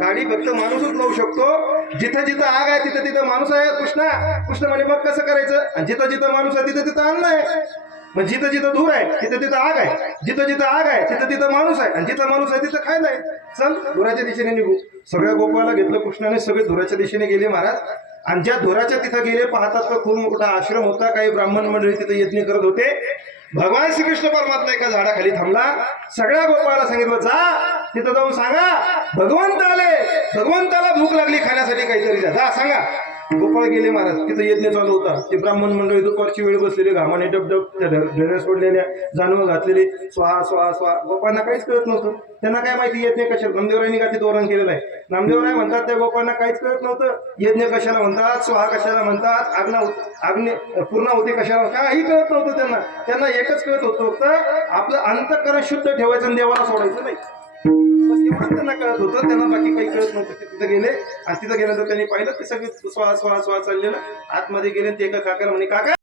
काडी फक्त माणूसच लावू शकतो. जिथं जिथं आग आहे तिथं तिथं माणूस आहे. कृष्ण म्हणे मग कसं करायचं? आणि जिथं जिथं माणूस आहे तिथं तिथं अन्न आहे. मग जिथं जिथं धूर आहे तिथं तिथं आग आहे. जिथं जिथं आग आहे तिथं तिथं माणूस आहे. आणि जिथं माणूस आहे तिथं खायला आहे. चल धुराच्या दिशेने निघू. सगळ्या गोपाला घेतलं कृष्णाने. सगळे धुराच्या दिशेने गेले महाराज. आणि ज्या धुराच्या तिथं गेले पाहतात तर खूप मोठा आश्रम होता. काही ब्राह्मण मंडळी तिथे यज्ञ करत होते. भगवान श्रीकृष्ण परमात्मा एका झाडाखाली थांबला. सगळ्या गोपाळाला सांगितलं जा तिथं जाऊन सांगा भगवंत आले. भगवंताला भूक लागली खाण्यासाठी काहीतरी द्या. जा सांगा. गोपाळ गेले महाराज. तिथं यज्ञ चालू होता. ते ब्राह्मण मंडळी दुपारची वेळ बसलेले घामाने डबडब त्या ढेऱ्या सोडलेल्या जानवं घातलेली स्वाहा स्वाहा स्वाहा. गोपाळांना काहीच कळत नव्हतं. त्यांना काय माहिती यज्ञ कशाला. नामदेवरायांनी का तिथं वर्णन केलेलं आहे. नामदेवराय म्हणतात त्या गोपाळांना काहीच कळत नव्हतं. यज्ञ कशाला म्हणतात, स्वाहा कशाला म्हणतात, अग्नी पूर्णाहुती कशाला, काही कळत नव्हतं त्यांना. त्यांना एकच कळत होतं आपलं अंतःकरण शुद्ध ठेवायचं आणि देवाला सोडायचं नाही. एवढं त्यांना कळत होतं. त्यांना बाकी काही कळत नव्हतं. ते तिथं गेले आणि तिथं गेल्यानंतर त्यांनी पाहिलं ते सगळे स्वाहा स्वाहा स्वाहा चाललेलं. आतमध्ये गेले ते एका काकाला म्हणे काका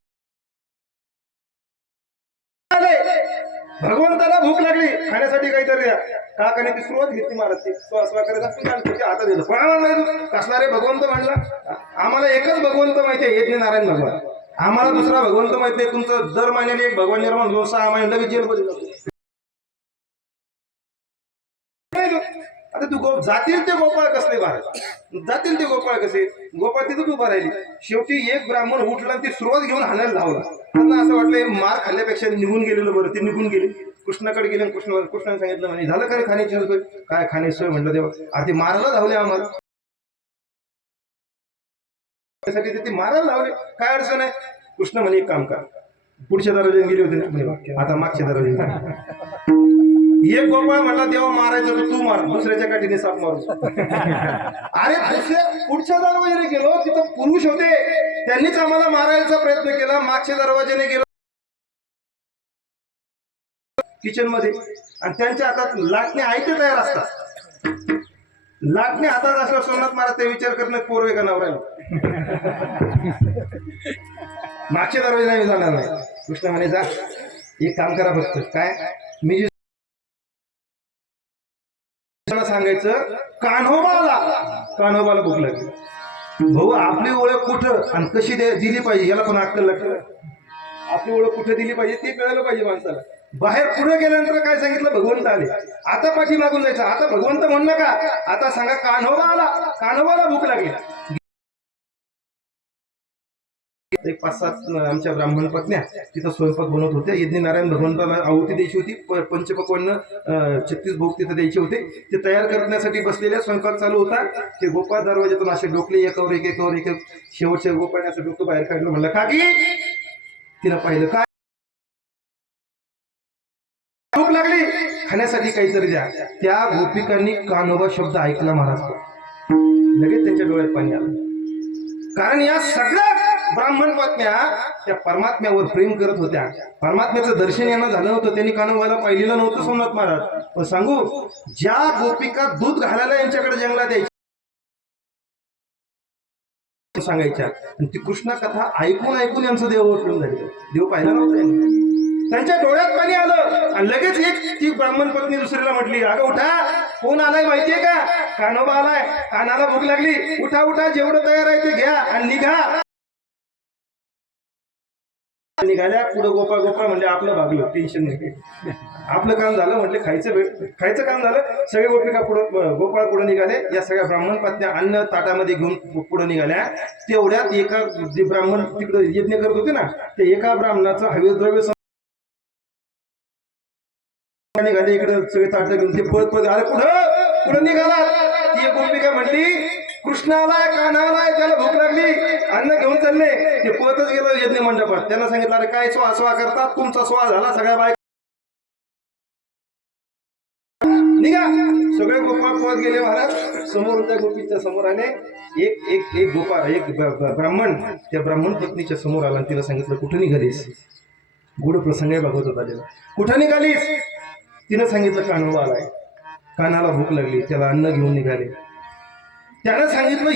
भगवंताला भूक लागली खाण्यासाठी काहीतरी द्या. काकाने ती सुरुवात घेतली महाराज. ती स्वाहा स्वाहा करत असतो हातात दिलं. कोणाला नाही कसला रे भगवंत म्हणला. आम्हाला एकच भगवंत माहिती आहे यज्ञ नारायण भगवान. आम्हाला दुसरा भगवंत माहिती नाही. तुमचं दर महिन्याने एक भगवान निर्माण होऊन 6 महिने लगेच जेलमध्ये जातो. आता तू जातील ते गोपाळ कसले महाराज. जातील ते गोपाळ कसे. गोपाळ तिथं उभा राहिली. शेवटी एक ब्राह्मण उठला ती सुरुवात घेऊन हाणायला धावला. त्यांना असं वाटलं मार खाल्ल्यापेक्षा निघून गेलेलं बरं. ते निघून गेले. कृष्णाकडे गेले. कृष्णाने सांगितलं म्हणे झालं काय खाण्याची सोय. काय खाण्याची सोय म्हटलं तेव्हा आधी मारायला धावले आम्हाला. ते मारायला धावले. काय अडचण आहे. कृष्ण म्हणे एक काम कर. पुढच्या दरवाज्याने गेले होते ना आता मागच्या दरवाज्याने. एक गोपाळ म्हणला तेव्हा मारायचं तर तू मार. दुसऱ्याच्या काठीने साप मारू. अरे पुढच्या दरवाजाने गेलो तिथं पुरुष होते. त्यांनीच आम्हाला मारायचा प्रयत्न केला. मागच्या दरवाजाने गेलो किचन मध्ये आणि त्यांच्या हातात लाटणे ऐकते तयार असतात. लाटणे हातात असल्यावर सोनात मारा ते विचार करण्यात पोरवे का नवरा. मागच्या दरवाजाने जाणार नाही. कृष्ण म्हणे जा एक काम करा फक्त काय मी सांगायचं कान्होबाला भूक लागली. भाऊ आपली ओळख कुठं आणि कशी दिली पाहिजे याला पण अक्कल लागतं. आपली ओळख कुठे दिली पाहिजे ते कळलं पाहिजे माणसाला. बाहेर पुढे गेल्यानंतर काय सांगितलं भगवंत आले. आता पाठी मागून जायचं. आता भगवंत म्हण नका. आता सांगा कान्होबा आला. कान्होबाला भूक लागली. एक 5-7 आमच्या ब्राह्मण पत्न्या तिथं स्वयंपाक बनवत होत्या. यज्ञ नारायण भगवंताला आहुती द्यायची होती. पंचपक्वान्न 36 भोग तिथं द्यायचे होते. ते तयार करण्यासाठी बसलेल्या स्वयंपाक चालू होता. ते गोपाळ दरवाजातून असे डोकले एकावर एक शेवटच्या गोपाळने असं डोकं बाहेर काढलं. म्हणलं काकी. तिनं पाहिलं काय भूक लागली खाण्यासाठी काहीतरी द्या. त्या गोपिकांनी कान्होबा शब्द ऐकला महाराज. लगेच त्यांच्या डोळ्यात पाणी आलं. कारण या सगळ्या ब्राह्मण पत्न्या त्या परमात्म्यावर प्रेम करत होत्या. परमात्म्याचं दर्शन यांना झालं नव्हतं. त्यांनी कान्होबाला पाहिलेलं नव्हतं सोमनाथ महाराज. पण सांगू ज्या गोपिका दूध घालायला यांच्याकडे जंगलात यायच्या सांगायच्या आणि ती कृष्ण कथा ऐकून यांचं देव ओळखून झाले. देव पाहिला नव्हता. त्यांच्या डोळ्यात पाणी आलं आणि लगेच एक ती ब्राह्मण पत्नी दुसरीला म्हटली अगं उठा कोण आलाय माहितीये का. कान्होबा आलाय. कानाला भूक लागली. उठा उठा जेवढं तयार आहे ते घ्या आणि निघा. निघाल्या. पुढे गोपाळ म्हणजे आपलं भागलं. टेन्शन नाही. आपलं काम झालं. म्हटलं खायचं काम झालं. सगळे गोपिका गोपाळ पुढे निघाले. या सगळ्या ब्राह्मण पत्न्या अन्न ताटामध्ये घेऊन पुढे निघाल्या. तेवढ्यात एका जे ब्राह्मण तिकडे यज्ञ करत होते ना ते एका ब्राह्मणाचं हवेद्रव्य निघाले. इकडे सगळे ताट घेऊन ते पळत अरे पुढे निघाला. ती एक गोपिका म्हणली कृष्णालाय कान्हालाय त्याला भूक लागली अन्न घेऊन चालले. ते पळतच गेलो यज्ञ मंडपात. त्यांना सांगितलं अरे काय स्वाहा करतात. तुमचा स्वाहा झाला. सगळ्या बायका निघा. सगळे गोपाळ पळत गेले महाराज. समोर त्या गोपीच्या समोर आले. एक गोपाळ एक ब्राह्मण त्या ब्राह्मण पत्नीच्या समोर आला आणि तिला सांगितलं कुठं निघालीस. गुढ प्रसंग आहे भागवत आलेला. कुठं निघालीस. तिनं सांगितलं कान्होबा आलाय. कान्हाला भूक लागली. त्याला अन्न घेऊन निघाले. त्यानं सांगितलं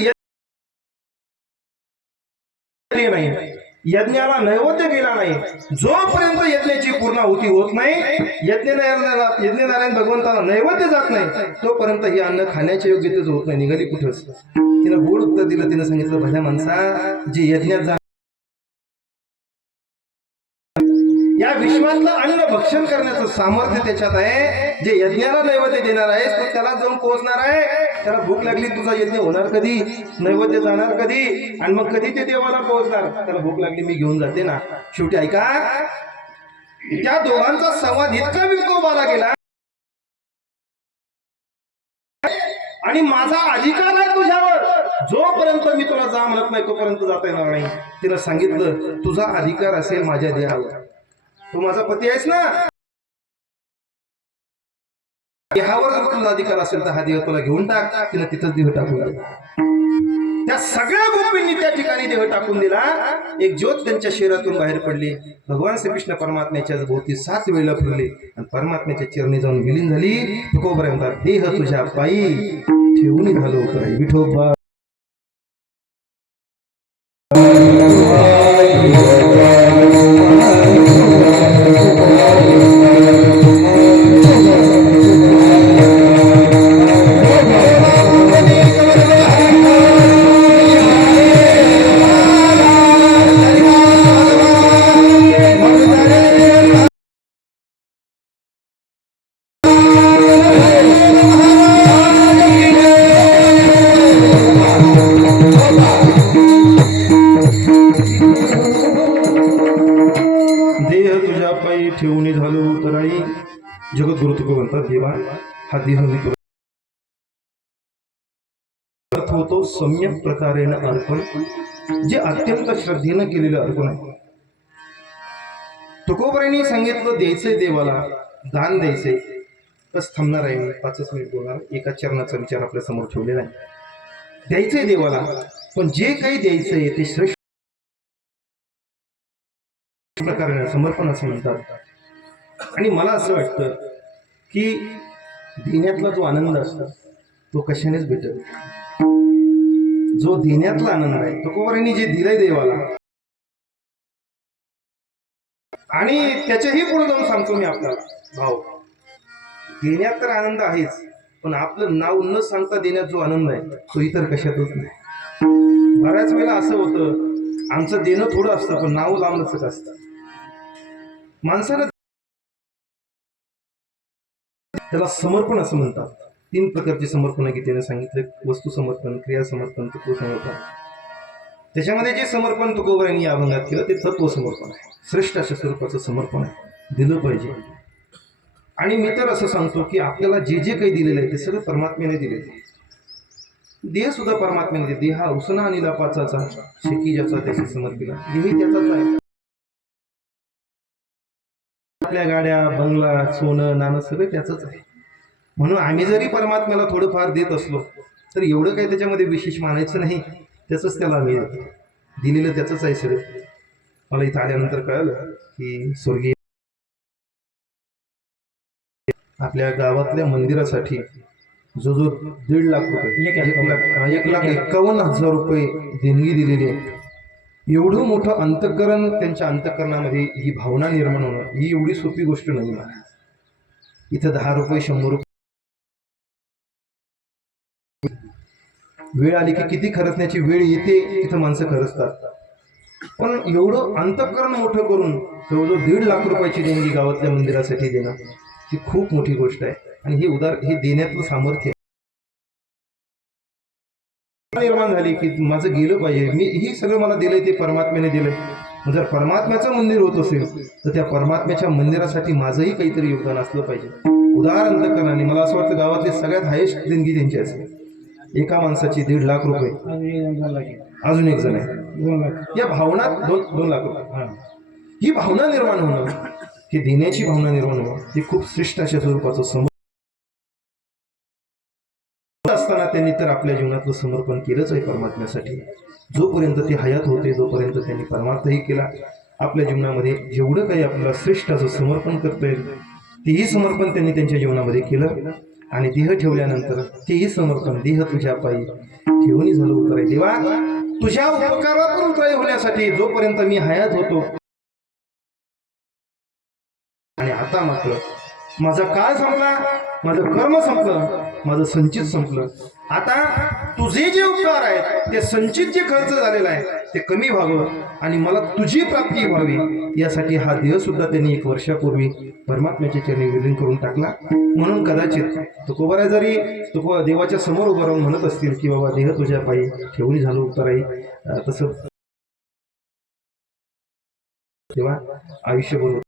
नाही यज्ञाला नैवेद्य गेला नाही, जोपर्यंत यज्ञाची पूर्णाहुती होत नाही, यज्ञनारायण भगवंताला नैवेद्य जात नाही, तोपर्यंत हे अन्न खाण्याच्या योग्यतेच होत नाही. निघाली कुठंच. तिनं गोड उत्तर दिलं. तिनं सांगितलं, भल्या माणसा, जे यज्ञात या विश्वातलं अन्न भक्षण करण्याचं सामर्थ्य त्याच्यात आहे. जे यज्ञाला नैवेद्य देणार आहे तो त्याला जाऊन पोहोचणार आहे. त्याला भूक लागली, तुझा यज्ञ होणार कधी, नैवेद्य जाणार कधी, आणि मग कधी ते देवाला पोहोचणार. त्याला भूक लागली, मी घेऊन जाते ना. शेवटी ऐका, त्या दोघांचा संवाद इतका विकोपाला गेला, आणि माझा अधिकार आहे तुझ्यावर, जोपर्यंत मी तुला जा म्हणत नाही तोपर्यंत जाता येणार नाही. तिला सांगितलं, तुझा अधिकार असेल माझ्या देहावर, तू माझा पती आहेस ना, देहावर जर तुझा अधिकार असेल तर हा देह तुला घेऊन टाक. तिला तिथंच देह टाकून दिला. त्या सगळ्या गोपींनी त्या ठिकाणी देह टाकून दिला. एक ज्योत त्यांच्या शरीरातून बाहेर पडली. भगवान श्रीकृष्ण परमात्म्याच्या भोवती 7 वेळेला फिरले आणि परमात्म्याच्या चरणी जाऊन विलीन झाली. तुकोबा म्हणतात, देह तुझ्या पायी ठेवून झालो तर विठोबा. ठेवून झालो उतराई. जगद्गुरु तुकोबा म्हणतात, देवा हा देह मी तुला होतो सम्यक प्रकारे अर्पण, जे अत्यंत श्रद्धेनं केलेलं अर्पण आहे. तुकोबांनी सांगितलं, द्यायचंय देवाला, दान द्यायचंय. बस थांबणार आहे मी, 5 मिनिट बोलणार. एका चरणाचा विचार आपल्या समोर ठेवलेला आहे. द्यायचंय देवाला, पण जे काही द्यायचंय ते श्रेष्ठ प्रकारे समर्पण असं म्हणतात. आणि मला असं वाटतं की देण्यातला जो आनंद असतो तो कशानेच भेटत. जो देण्यातला आनंद आहे, तुकोबांनी जे दिलंय देवाला, आणि त्याच्याही पुढे जाऊन सांगतो मी आपल्याला, भाव, देण्यात तर आनंद आहेच, पण आपलं नाव न सांगता देण्यात जो आनंद आहे तो इतर कशातच नाही. बऱ्याच वेळेला असं होतं, आमचं देणं थोडं असतं पण नाव लांबच असतं. माणसाला त्याला समर्पण असं म्हणतात. 3 प्रकारचे समर्पण गीतेने सांगितले, वस्तू समर्पण, क्रिया समर्पण, तत्व समर्पण. त्याच्यामध्ये जे समर्पण तुकोबांनी या अभंगात केलं ते तत्व समर्पण आहे. श्रेष्ठ अशा स्वरूपाचं समर्पण आहे, दिलं पाहिजे. आणि मी तर असं सांगतो की आपल्याला जे जे काही दिलेलं आहे ते सगळं परमात्म्याने दिलेलं आहे. देह सुद्धा परमात्म्याने दिले. देहा उसना आणि लापाचा शेकी ज्याचा त्याची समर्पिला, देह त्याचाच आहे. आपल्या गाड्या, बंगला, सोनं, नाणं सगळं त्याचंच आहे. म्हणून आम्ही जरी परमात्म्याला थोडंफार देत असलो तर एवढं काही त्याच्यामध्ये विशेष मानायचं नाही. त्याचंच त्याला आम्ही दिलेलं त्याचंच आहे सगळं. मला इथं आल्यानंतर कळलं की स्वर्गीय आपल्या गावातल्या मंदिरासाठी जो 1.5 लाख रुपये, 1,51,000 रुपये देणगी दिलेली आहे. एवढं मोठं अंतःकरण त्यांच्या अंतःकरणामध्ये ही भावना निर्माण होणं ही एवढी सोपी गोष्ट नाही. इथं 10 रुपये, 100 रुपये वेळ आली की किती खर्चण्याची वेळ येते, इथं माणसं खर्चतात. पण एवढं अंतःकरण मोठं करून जवळजवळ 1.5 लाख रुपयाची देणगी गावातल्या मंदिरासाठी देणं ही खूप मोठी गोष्ट आहे. आणि हे देण्यातलं सामर्थ्य निर्माण झाली की माझं गेलं पाहिजे, मी ही सगळं मला दिलंय ते परमात्म्याने दिलंय. जर परमात्म्याचं मंदिर होत असेल तर त्या परमात्म्याच्या मंदिरासाठी माझंही काहीतरी योगदान असलं पाहिजे. उदार अंतःकरणाने मला असं वाटतं गावातली सगळ्यात हायेस्ट देणगी त्यांची असेल. एका माणसाची 1.5 लाख रुपये, अजून एक जण आहे, 2 लाख. या भावना 2 लाख रुपये, ही भावना निर्माण होणं, ही देण्याची भावना निर्माण होणं, ही खूप श्रेष्ठ अशा स्वरूपाचं समर्पण असताना त्यांनी तर आपल्या जीवनातलं समर्पण केलंच आहे परमात्म्यासाठी. जोपर्यंत ते हयात होते जोपर्यंत त्यांनी परमार्थही केला. आपल्या जीवनामध्ये जेवढं काही आपल्याला श्रेष्ठ असं समर्पण करता येईल तेही समर्पण त्यांनी त्यांच्या जीवनामध्ये केलं. आणि देह ठेवल्यानंतर तेही समर्पण, देह तुझ्या पायी ठेवून झालं उतराय. देवा तुझ्या उपकारातून उतराई होण्यासाठी जोपर्यंत मी हयात होतो, आणि आता मात्र माझा काळ संपला, माझं कर्म संपलं, माझं संचित संपलं. आता तुझे जे उपकार आहेत ते संचित जे खर्च झालेला आहे ते कमी व्हावं आणि मला तुझी प्राप्ती व्हावी, यासाठी हा देह सुद्धा त्यांनी 1 वर्षापूर्वी परमात्म्याच्या चरणी विलीन करून टाकला. म्हणून कदाचित तुकोबारा जरी देवाच्या समोर उभं राहून म्हणत असतील की बाबा देह तुझ्या पायी ठेवून झालं उत्तराई, तसं तेव्हा आयुष्यभर